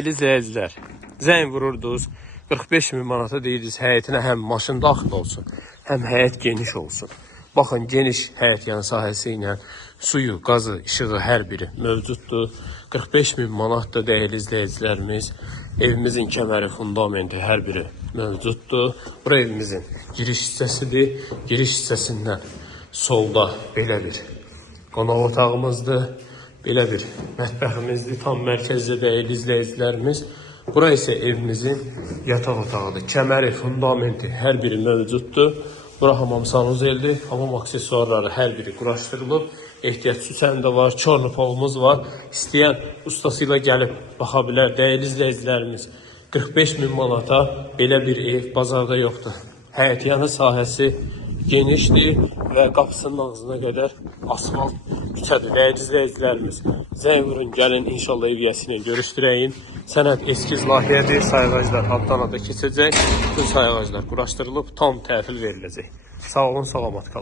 Dəyərli izləyicilər, zəng vururdunuz, 45.000 manata deyirdiniz, həyətinə həm maşın daxil olsun, həm həyət geniş olsun. Baxın, geniş həyət yan sahəsi ilə suyu, qazı, işığı hər biri mövcuddur. 45.000 manatdır dəyərli izləyicilərimiz. Evimizin kəməri, fundamenti hər biri mövcuddur. Bura evimizin giriş hissəsidir. Giriş hissəsindən solda belə bir qonaq otağımızdır. Belə bir mətbəximizdir, tam mərkəzdə dəyərli izləyicilərimiz. Bura isə evimizin yataq otağıdır. Kəməri, fundamenti hər biri mövcuddur. Bura hamam sanuzeldir. Hamam aksesuarları hər biri quraşdırılıb. Ehtiyat süsəni də var, çorlupovumuz var. İstəyən ustasıyla gəlib baxa bilər. Dəyərli izləyicilərimiz, 45.000 manata belə bir ev bazarda yoxdur. Həyət yanı sahəsi genişdir və qapısının ağzına qədər asfalt küçədir. Dəyərli izləyicilərimiz, zəng vurun, gəlin inşallah ev yəsini görüşdürəyim. Sənəd eskiz layihədir, sayğaclar haddan hada keçəcək. Bütün sayğaclar quraşdırılıb, tam təhvil veriləcək. Sağ olun, salamat qalın.